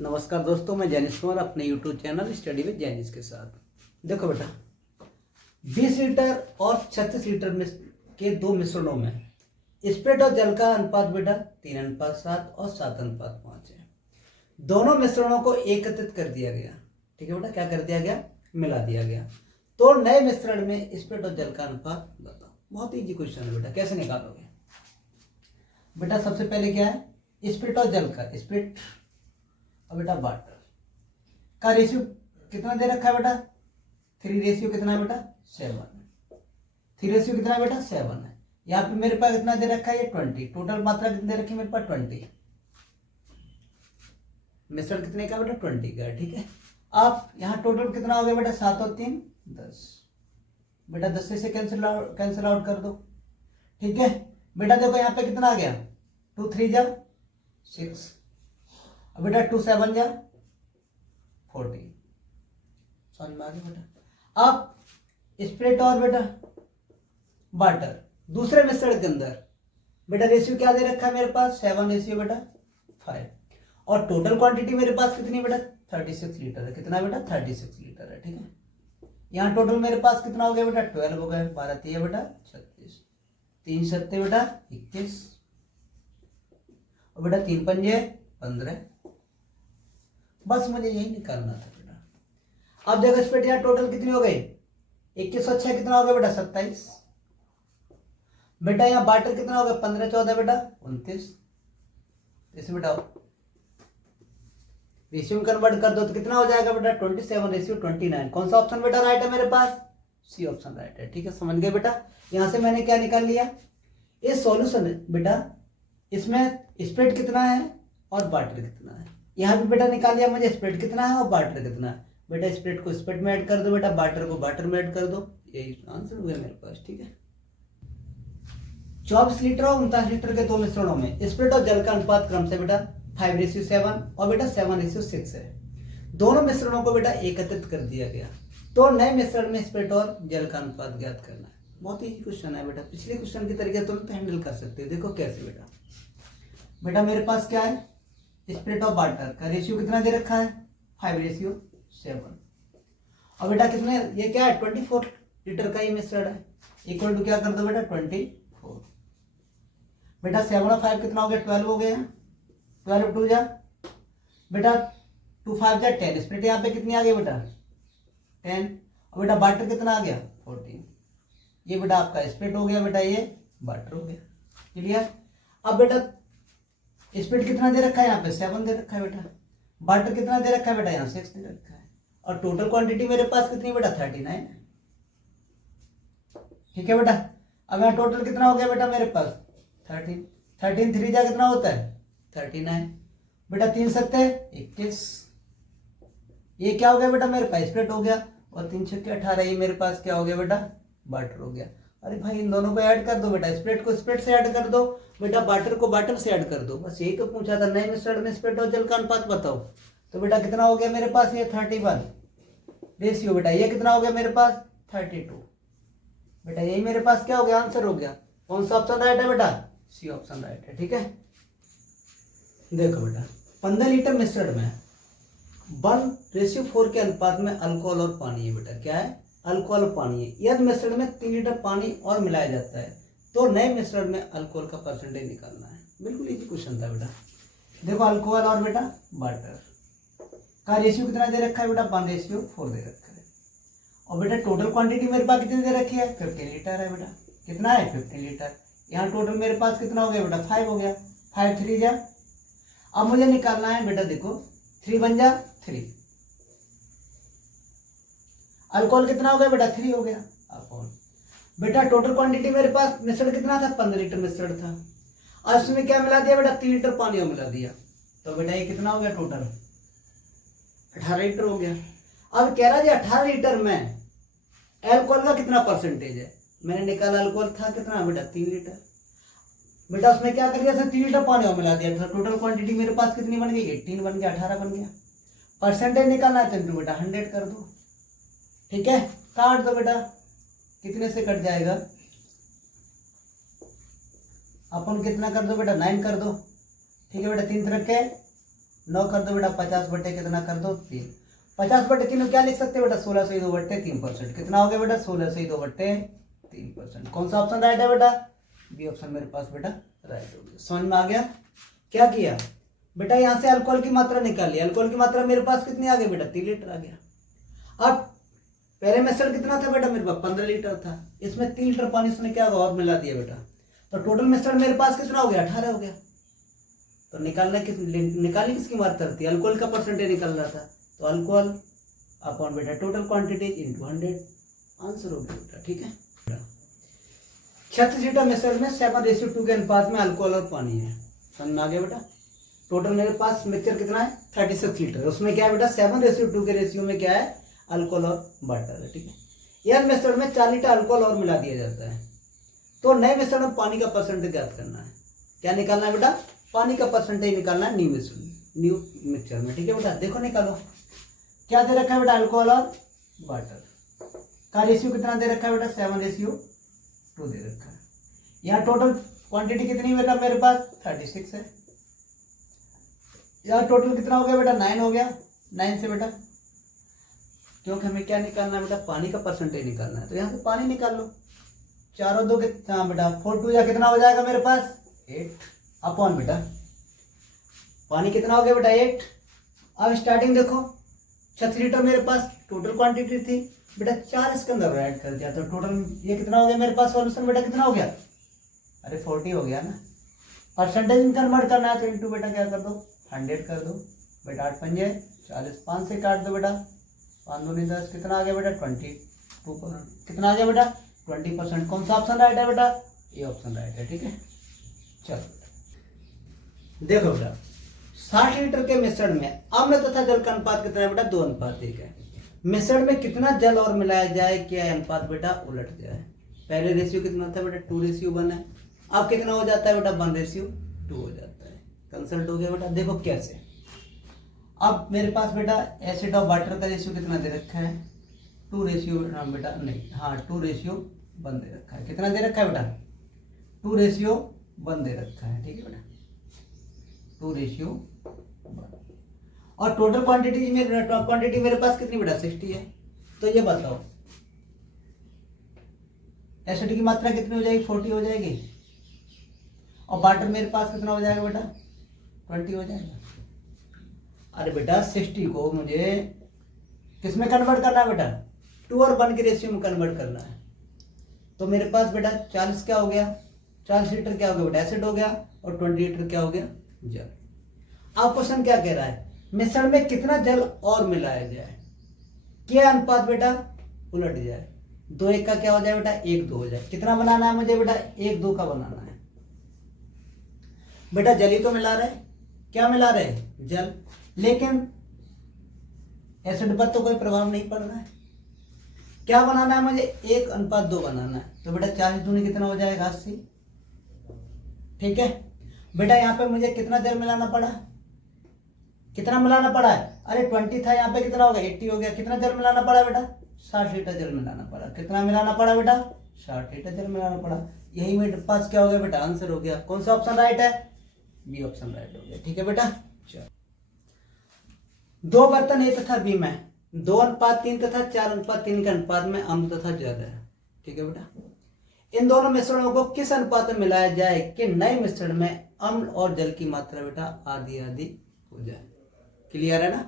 नमस्कार दोस्तों, मैं जैनिस कुमार अपने YouTube channel study with Jainis के साथ। देखो बेटा, 20 लीटर और 36 लीटर में के दो मिश्रणों में स्प्रिट और जल का अनुपात बेटा 3:7 और 7:5 है। दोनों मिश्रणों को एकत्रित कर दिया गया। ठीक है बेटा, क्या कर दिया गया? मिला दिया गया। तो नए मिश्रण में स्प्रिट और जल का अनुपात बताओ। बहुत इजी क्वेश्चन है बेटा, कैसे निकालोगे? बेटा सबसे पहले क्या है? स्प्रिट और जल का, स्प्रिट और बेटा वाटर का रेशियो कितना दे रखा है बेटा? 3 रेशियो कितना है बेटा? 7 है। 3 रेशियो कितना है बेटा? 7 है। यहाँ पे मेरे पास कितना दे रखा है? ये 20। टोटल मात्रा कितनी दे रखी है मेरे पास? 20। मिश्रण कितने का बेटा? 20 का। ठीक है, अब यहाँ टोटल कितना हो गया बेटा? 7 और 3 10। बेटा 10 से कैंसिल आउट कर दो। ठीक है बेटा, देखो यहाँ पे कितना आ गया? 2 3 जा 6। अब बेटा 2 7 जा 14। समझ में आ गया बेटा? अब स्प्रिट और बेटा वाटर दूसरे मिश्रण के अंदर बेटा रेशियो क्या दे रखा है मेरे पास? 7 रेशियो बेटा 5। और टोटल क्वांटिटी मेरे पास कितनी बेटा? 36 लीटर है। कितना बेटा? 36 लीटर है। ठीक है, यहाँ टोटल मेरे पास कितना हो गया बेटा? 12 हो गया। 12 3 बेटा 36, 3 7 बेटा 21 और बेटा 3 5 15। बस मुझे यही निकालना था बेटा। अब देखो स्प्रिट यहाँ टोटल कितनी हो गई? 21 और 6 कितना हो गया बेटा? 27। बेटा यहाँ वाटर कितना हो गया? 15 14 बेटा 29। इसे बेटा रेशियो में कन्वर्ट कर दो तो कितना हो जाएगा बेटा? 27 रेशियो 29। कौन सा ऑप्शन बेटा राइट है मेरे पास? सी ऑप्शन राइट है। ठीक है, समझ गए बेटा? यहां से मैंने क्या निकाल लिया? ये सॉल्यूशन है बेटा, इसमें स्प्रिट कितना है और वाटर कितना है। यहाँ भी बेटा निकाल लिया मुझे स्प्रिट कितना है और वाटर कितना है। बेटा स्प्रिट को स्प्रिट में ऐड कर दो, बेटा वाटर को वाटर में ऐड कर दो। यही आंसर हो गया मेरे पास। ठीक है, 24 लीटर और 39 लीटर के दो मिश्रणों में स्प्रिट और जल का अनुपात क्रम से बेटा 5:7 और बेटा 7:6 है। दोनों मिश्रणों को बेटा एकत्रित कर दिया गया। तो नए मिश्रण में स्प्रिट और जल का अनुपात ज्ञात करना है। बहुत ही क्वेश्चन है बेटा, पिछले क्वेश्चन की तरीके तुम हैंडल कर सकते हो। देखो कैसे बेटा? बेटा मेरे पास क्या है? स्प्रिट और वाटर का रेशियो कितना दे रखा है? 5:7। और बेटा कितने, ये क्या है? 24 लीटर का ही मिश्रण है। इक्वल टू क्या कर दो बेटा? 24। बेटा 7 और 5 कितना हो गया? 12 हो गया। 12 2 जा बेटा 2 5 जा 10। स्प्रिट यहाँ पे कितनी आ गई बेटा? 10। और बेटा वाटर कितना आ गया? 14। ये बेटा आपका स्प्रिट हो गया बेटा, ये वाटर हो गया। क्लियर? अब बेटा स्प्रिट कितना दे रखा है? यहाँ पे 7 दे रखा है बेटा। वाटर कितना दे रखा है बेटा? यहाँ 6 दे रखा है। और टोटल क्वांटिटी मेरे पास कितनी बेटा? 39 है। ठीक है बेटा, अब यहाँ टोटल कितना हो गया बेटा मेरे पास? 13। 13 3 जा कितना होता है? 39। बेटा 3 7 21। ये क्या हो गया बेटा मेरे पास? स्प्रिट हो गया। और 3 6 18, ये मेरे पास क्या हो गया बेटा? वाटर हो गया। अरे भाई इन दोनों को ऐड कर दो बेटा, स्प्रिट को स्प्रिट से ऐड कर दो, बेटा वाटर को वाटर से ऐड कर दो। बस यही तो पूछा था, नए मिश्रण में स्प्रिट और जल का अनुपात बताओ। तो बेटा कितना हो गया मेरे पास? ये 31 रेशियो बेटा। ये कितना हो गया मेरे पास? 32। बेटा यही मेरे पास क्या हो गया? आंसर हो गया। कौन सा ऑप्शन राइट है बेटा? सी ऑप्शन राइट है। ठीक है, देखो बेटा 15 लीटर मिश्रण में 1:4 के अनुपात में अल्कोहल और पानी है। बेटा क्या है? अल्कोहल और पानी है। यदि मिश्रण में 3 लीटर पानी और मिलाया जाता है तो नए मिश्रण में अल्कोहल का परसेंटेज निकालना है। बिल्कुल इजी क्वेश्चन था बेटा। देखो अल्कोहल और बेटा वाटर का रेशियो कितना दे रखा है बेटा? 1:4 दे रखा है। और बेटा टोटल क्वांटिटी मेरे पास कितनी दे रखी है? 15 लीटर है बेटा। कितना है? 15 लीटर। यहाँ टोटल मेरे पास कितना हो गया बेटा? 5 हो गया। 5 3 जा। अब मुझे निकालना है बेटा, देखो 3 1 जा 3। अल्कोहल कितना हो गया बेटा? 3 हो गया। अपॉन बेटा टोटल क्वांटिटी मेरे पास मिश्रण कितना था? 15 लीटर मिश्रण था। और इसमें क्या मिला दिया बेटा? 3 लीटर पानी और मिला दिया। तो बेटा ये कितना हो गया? टोटल 18 लीटर हो गया। अब कह रहा है 18 लीटर में अल्कोहल का कितना परसेंटेज है? मैंने निकाला, अल्कोहल था कितना बेटा? 3 लीटर। बेटा उसमें क्या कर दिया? 3 लीटर पानी और मिला दिया। टोटल क्वांटिटी मेरे पास कितनी बन गई? 18 बन गया, 18 बन गया। परसेंटेज निकालना है तो बेटा 100 कर दो। ठीक है, काट दो बेटा, कितने से कट जाएगा? अपन कितना कर दो बेटा? 9 कर दो। ठीक है बेटा, 3 रखे 9 कर दो बेटा, 50 बटे कितना कर दो 3, 50 बटे 3 क्या लिख सकते हैं बेटा, 16 से 2 बटे 3%। कितना हो गया बेटा, 16 से 2 बटे 3%। कौन सा ऑप्शन राइट है बेटा, बी ऑप्शन मेरे पास बेटा राइट हो गया। समझ में आ गया। क्या किया बेटा, यहाँ से अल्कोहल की मात्रा निकाली, अल्कोहल की मात्रा मेरे पास कितनी आ गई बेटा, 3 लीटर आ गया। अब पहले मिश्रण कितना था बेटा मेरे पास, 15 लीटर था, इसमें 3 लीटर पानी उसने क्या और मिला दिया बेटा, तो टोटल मिश्रण मेरे पास कितना हो गया, 18 हो गया। तो निकालनी किसकी मात्रा थी, अल्कोहल का परसेंटेज निकल रहा था, तो अल्कोहल अपॉन बेटा टोटल क्वांटिटी इंटू 100, आंसर हो गया बेटा। ठीक है, 36 लीटर मिश्रण में 7:2 के अनुपात में अल्कोहल और पानी है। समझ में आ गया बेटा। टोटल मेरे पास मिक्सचर कितना है, 36 लीटर, उसमें क्या है बेटा 7:2 के रेशियो में क्या है, अल्कोहल और वाटर है। ठीक है, यह मिश्रण में 4 लीटर अल्कोहल और मिला दिया जाता है, तो नए मिश्रण में पानी का परसेंटेज ज्ञात करना है। क्या निकालना है बेटा, पानी का परसेंटेज निकालना है न्यू मिक्सचर में। ठीक है बेटा, देखो निकालो क्या दे रखा है बेटा, अल्कोहल और वाटर का रेशियो कितना दे रखा है बेटा, 7:2 दे रखा है। यहाँ टोटल क्वांटिटी कितनी बेटा मेरे पास 36 है। यहाँ टोटल कितना हो गया बेटा, 9 हो गया। 9 से बेटा, क्योंकि हमें क्या निकालना है बेटा, पानी का परसेंटेज निकालना है, तो यहाँ से पानी निकाल लो। 4 और 2 कितना बेटा, 4 2 या कितना हो जाएगा मेरे पास 8 अपॉन बेटा पानी कितना हो गया बेटा 8। अब स्टार्टिंग देखो, 36 लीटर मेरे पास टोटल क्वांटिटी थी बेटा, 4 इसके अंदर ऐड कर दिया, तो टोटल ये कितना हो गया मेरे पास सॉल्यूशन बेटा, कितना हो गया, अरे 40 हो गया ना। परसेंटेज में कन्वर्ट करना है तो इंटू बेटा क्या कर दो 100 कर दो बेटा, 8 पंजे 40, 5 से काट दो बेटा, 5 दूनी 10, कितना आ गया बेटा 22%। कितना आ गया बेटा 20%। कौन सा ऑप्शन राइट है बेटा, ये ऑप्शन राइट है। ठीक है, चलो देखो बेटा, 60 लीटर के मिश्रण में अम्ल तथा जल का अनुपात कितना है बेटा, 2:1 है। मिश्रण में कितना जल और मिलाया जाए कि अनुपात बेटा उलट जाए। पहले रेशियो कितना था बेटा 2:1 है, अब कितना हो जाता है बेटा 1:2 हो जाता है। कंसल्ट हो गया बेटा। देखो कैसे, अब मेरे पास बेटा एसिड और वाटर का रेशियो कितना दे रखा है, 2:1 नहीं, हाँ 2:1 दे रखा है। कितना दे रखा है बेटा 2:1 दे रखा है। ठीक है बेटा, 2:1 और टोटल क्वांटिटी मेरे पास कितनी बेटा 60 है। तो ये बताओ एसिड की मात्रा कितनी हो जाएगी, 40 हो जाएगी, और वाटर मेरे पास कितना हो जाएगा बेटा 20 हो जाएगा। अरे बेटा 60 को मुझे किस में कन्वर्ट करना है बेटा, 2 और 1 के रेशियो में कन्वर्ट करना है। तो मेरे पास बेटा 40 क्या हो गया, 40 लीटर क्या हो गया बेटा एसिड हो गया, और 20 लीटर क्या हो गया जल। अब क्वेश्चन क्या कह रहा है, मिश्रण में कितना जल और मिलाया जाए, क्या अनुपात बेटा उलट जाए। 2:1 का क्या हो जाए बेटा 1:2 हो जाए। कितना बनाना है मुझे बेटा 1:2 का बनाना है। बेटा जल ही तो मिला रहे, क्या मिला रहे जल, लेकिन एसिड पर तो कोई प्रभाव नहीं पड़ रहा है। क्या बनाना है मुझे 1:2 बनाना है, तो बेटा 40 दूनी कितना हो जाएगा 80। ठीक है बेटा, यहाँ पे मुझे कितना जल मिलाना पड़ा, कितना मिलाना पड़ा है, अरे 20 था, यहाँ पे कितना हो गया 80 हो गया। कितना जल मिलाना पड़ा बेटा 60 लीटर जल मिलाना पड़ा। कितना मिलाना पड़ा बेटा 60 लीटर जल मिलाना पड़ा। यही मेरे पास क्या हो गया बेटा आंसर हो गया। कौन सा ऑप्शन राइट है, बी ऑप्शन राइट हो गया। ठीक है बेटा, चलो 2 बर्तन ए तथा बी में 2:3 तथा 4:3 के अनुपात में अम्ल तथा जल है। ठीक है बेटा, इन दोनों मिश्रणों को किस अनुपात में मिलाया जाए कि नए मिश्रण में अम्ल और जल की मात्रा बेटा आधी आधी हो जाए। क्लियर है ना।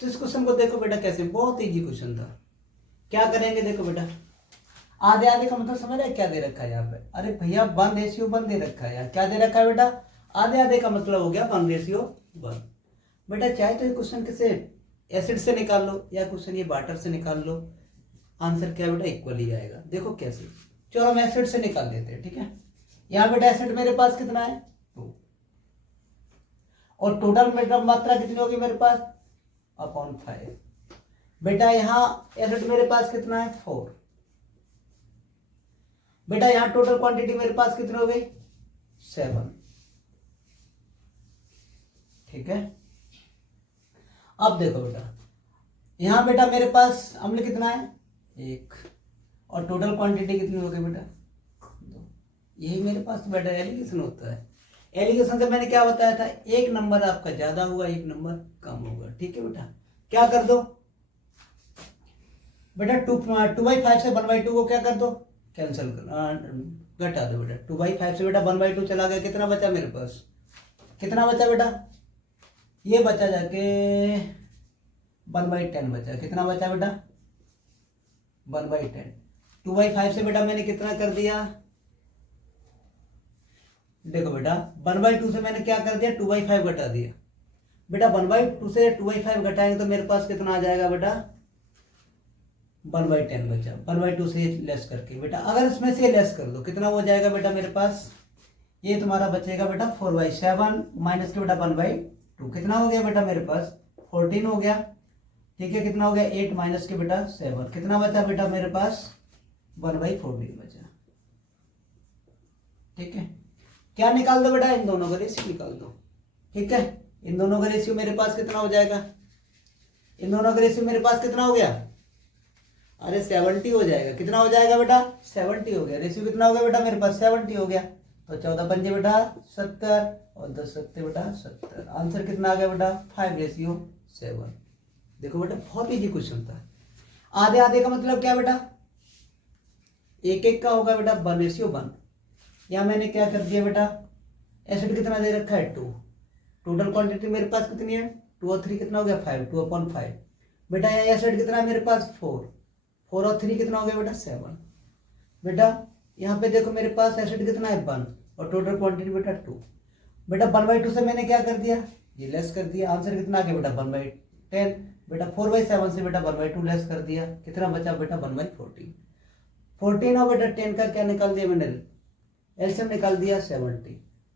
तो इस क्वेश्चन को देखो बेटा कैसे, बहुत इजी क्वेश्चन था। क्या करेंगे देखो बेटा, आधे आधे का मतलब समझ रहे क्या दे रखा है यहाँ पे, अरे भैया 1:1 दे रखा है यार। क्या दे रखा है बेटा, आधे आधे का मतलब हो गया 1:1। बेटा चाहे तो ये क्वेश्चन किसे एसिड से निकाल लो या क्वेश्चन ये वाटर से निकाल लो, आंसर क्या बेटा इक्वल ही आएगा। देखो कैसे, चलो हम एसिड से निकाल लेते हैं। ठीक है, यहाँ बेटा एसिड मेरे पास कितना है 2, और टोटल मेरा मात्रा कितनी होगी मेरे पास अपॉन 5। बेटा यहाँ एसिड मेरे पास कितना है 4। बेटा यहाँ टोटल क्वांटिटी मेरे पास कितनी हो गई 7। ठीक है, अब देखो बेटा यहाँ बेटा मेरे पास अम्ल कितना है 1, और टोटल क्वांटिटी कितनी हो गई बेटा 2। यही मेरे पास बेटा एलिगेशन होता है। एलिगेशन से मैंने क्या बताया था, एक नंबर आपका ज्यादा होगा, एक नंबर कम होगा। ठीक है बेटा, क्या कर दो बेटा, 2/5 से 1/2 को क्या कर दो, कैंसिल कर, घटा दो बेटा। 2/5 से बेटा 1/2 चला गया, कितना बचा मेरे पास, कितना बचा बेटा, ये बचा जाके 1/10 बचा। कितना बचा बेटा, 1/10। 2/5 से बेटा मैंने कितना कर दिया, देखो बेटा 1/2 से मैंने क्या कर दिया, 2/5 घटा दिया बेटा। 1/2 से 2/5 घटाएंगे तो मेरे पास कितना आ जाएगा बेटा, 1/10 बचा। 1/2 से लेस करके बेटा, अगर इसमें से लेस कर दो कितना हो जाएगा बेटा मेरे पास, ये तुम्हारा बचेगा बेटा 4/7 माइनस के बेटा 1/2, कितना हो गया बेटा मेरे पास, 14 हो गया। ठीक है, कितना हो गया, 8 माइनस के बेटा 7, कितना बचा बेटा मेरे पास, 1/14 बचा। ठीक है, क्या निकाल दो बेटा, इन दोनों का रेशियो निकाल दो। ठीक है, इन दोनों का रेशियो मेरे पास कितना हो जाएगा, इन दोनों का रेशियो मेरे पास कितना हो गया, अरे 70 हो जाएगा। कितना हो जाएगा बेटा, 70 हो गया। रेशियो कितना हो गया बेटा मेरे पास, 70 हो गया। तो 14 पंजे बेटा 70 और 10 सत्ते बेटा 70। आंसर कितना आ गया बेटा, 5/7। देखो बेटा बहुत इजी क्वेश्चन था। आधे आधे का मतलब क्या बेटा, एक एक का होगा बेटा 1/1। या मैंने क्या कर दिया बेटा, एसिड कितना दे रखा है 2, टोटल क्वांटिटी मेरे पास कितनी है 2 और 3 कितना हो गया 5, 2/5 बेटा। यहाँ एसिड कितना है मेरे पास 4, 4 और 3 कितना हो गया बेटा 7 बेटा। यहाँ पे देखो मेरे पास एसिड कितना है 1 और टोटल क्वांटिटी बेटा 2 बेटा। 1/2 से मैंने क्या कर दिया, ये लेस कर दिया। आंसर कितना आ गया बेटा 1/10 बेटा। 4/7 से बेटा 1/2 लेस कर दिया, कितना बचा बेटा 1/14। 14 और बेटा 10 का क्या निकाल दिया मैंने, एलसीएम निकाल दिया 70।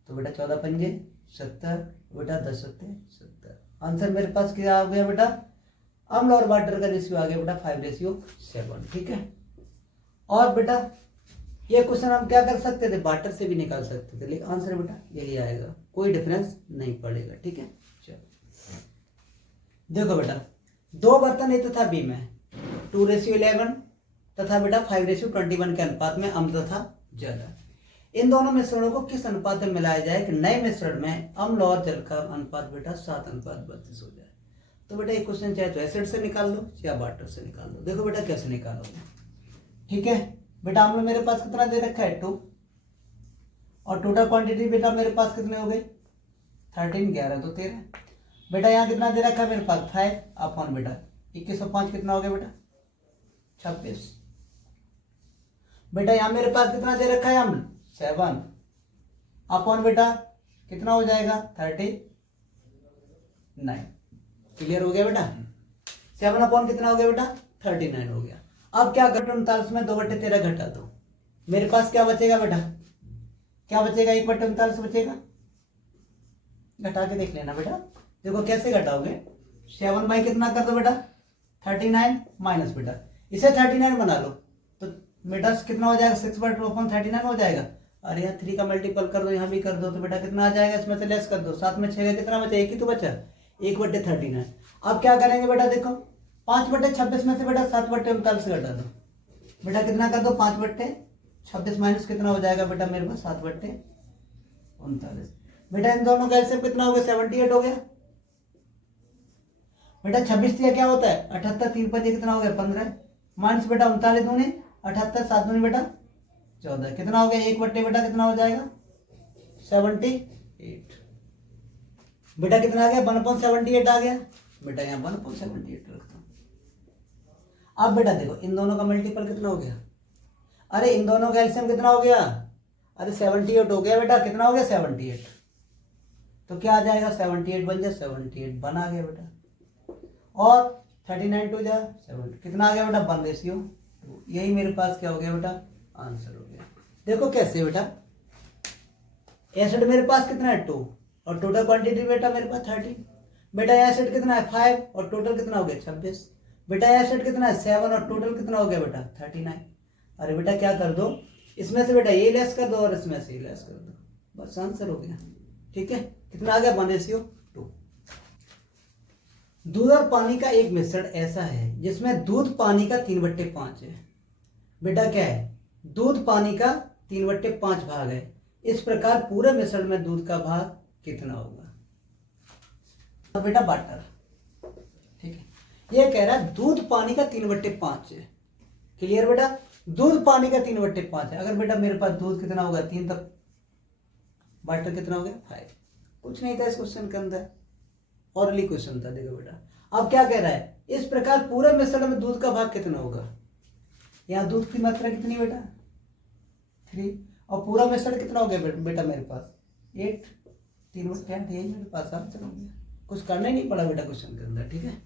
तो बेटा 14 पंजे 70 बेटा 10 सत्ते 70। आंसर मेरे पास क्या आ गया बेटा, अम्ल और वाटर का रेशियो आ गया बेटा 5/7। ठीक है, और बेटा ये क्वेश्चन हम क्या कर सकते थे, वाटर से भी निकाल सकते थे, लेकिन आंसर बेटा यही आएगा, कोई डिफरेंस नहीं पड़ेगा। ठीक है, चलो देखो बेटा, 2 बर्तन ए तथा बी में 2/11 तथा बेटा 5/21 के अनुपात में अम्ल तथा जल है। इन दोनों मिश्रणों को किस अनुपात में मिलाया जाए कि नए मिश्रण में अम्ल और जल का अनुपात बेटा 7:32 हो जाए। तो बेटा ये क्वेश्चन चाहे तो एसिड से निकाल लो या वाटर से निकाल लो। देखो बेटा कैसे निकालोगे। ठीक है बेटा, अम्ल मेरे पास कितना दे रखा है 2 और टोटल क्वांटिटी बेटा मेरे पास कितने हो गए 13, 11 तो 13 बेटा। यहाँ कितना दे रखा है मेरे पास 5/, बेटा 21 और 5 कितना हो गया बेटा 26 बेटा। यहाँ मेरे पास कितना दे रखा है अम्ल 7/, बेटा कितना हो जाएगा 39। क्लियर हो गया बेटा, 7/, कितना हो गया बेटा 39 हो गया। अब क्या कर 39 में 2/13 घटा दो, मेरे पास क्या बचेगा बेटा, क्या बचेगा 1/39 बचेगा। घटा के देख लेना बेटा, देखो कैसे घटाओगे, 7 बाई कितना कर दो बेटा 39 माइनस बेटा इसे 39 बना लो तो बेटा कितना हो जाएगा 6/2/39 हो जाएगा। अरे यार 3 का मल्टीपल कर दो, यहाँ भी कर दो तो बेटा कितना आ जाएगा, इसमें से लेस कर दो, 7 में 6 का कितना बचा, एक ही तो बचा 1/39। अब क्या करेंगे बेटा, देखो 5/26 में से बेटा 7/39 घटा दो बेटा, कितना कर दो 5/26 माइनस कितना हो जाएगा बेटा मेरे पास 7/39 बेटा। इन दोनों का एलसीएम कितना हो गया 78 हो गया बेटा। 26 क्या होता है 78, 3 5 कितना हो गया 15 माइनस बेटा 39 दूनी 78, 7 दूनी बेटा 14 कितना हो गया 1/, बेटा कितना हो जाएगा 78 बेटा। कितना आ गया 1/78 आ गया बेटा, यहाँ 1/78 रखता हूँ। अब बेटा देखो इन दोनों का मल्टीपल कितना हो गया, अरे इन दोनों का एलसीएम कितना हो गया, अरे 78 हो गया बेटा। कितना हो गया 78, तो क्या आ जाएगा 78 बन जाए 78 1 आ गया बेटा, और 39 टू जा 7 कितना आ गया बेटा 1/2। यही मेरे पास क्या हो गया बेटा आंसर हो गया। देखो कैसे बेटा, एसिड मेरे पास कितना है 2 और टोटल क्वांटिटी बेटा मेरे पास 13 बेटा। एसिड कितना है 5 और टोटल कितना हो गया 26 बेटा। एसिड कितना है 7 और टोटल कितना हो गया बेटा 39। अरे बेटा क्या कर दो, इसमें से बेटा ये लेस कर दो और इसमें से ये लेस कर दो, बस आंसर हो गया। ठीक है, कितना आ गया 1/2। दूध और पानी का एक मिश्रण ऐसा है जिसमें दूध पानी का 3/5 है बेटा। क्या है, दूध पानी का 3/5 भाग है। इस प्रकार पूरे मिश्रण में दूध का भाग कितना होगा। तो बेटा वाटर, ठीक है, ये कह रहा है दूध पानी का 3/5 है। क्लियर बेटा, दूध पानी का 3/5 है। अगर बेटा मेरे पास दूध कितना होगा 3, तब वाटर कितना हो गया 5। कुछ नहीं था इस क्वेश्चन के अंदर, ऑरली क्वेश्चन था। देखो बेटा अब क्या कह रहा है, इस प्रकार पूरे मिश्रण में दूध का भाग कितना होगा। यहाँ दूध की मात्रा कितनी बेटा 3, और पूरा मिश्रण कितना हो गया बेटा मेरे पास 8, 3/8 यही मेरे पास आंसर हो गया। कुछ करना ही नहीं पड़ा बेटा क्वेश्चन के अंदर, ठीक है।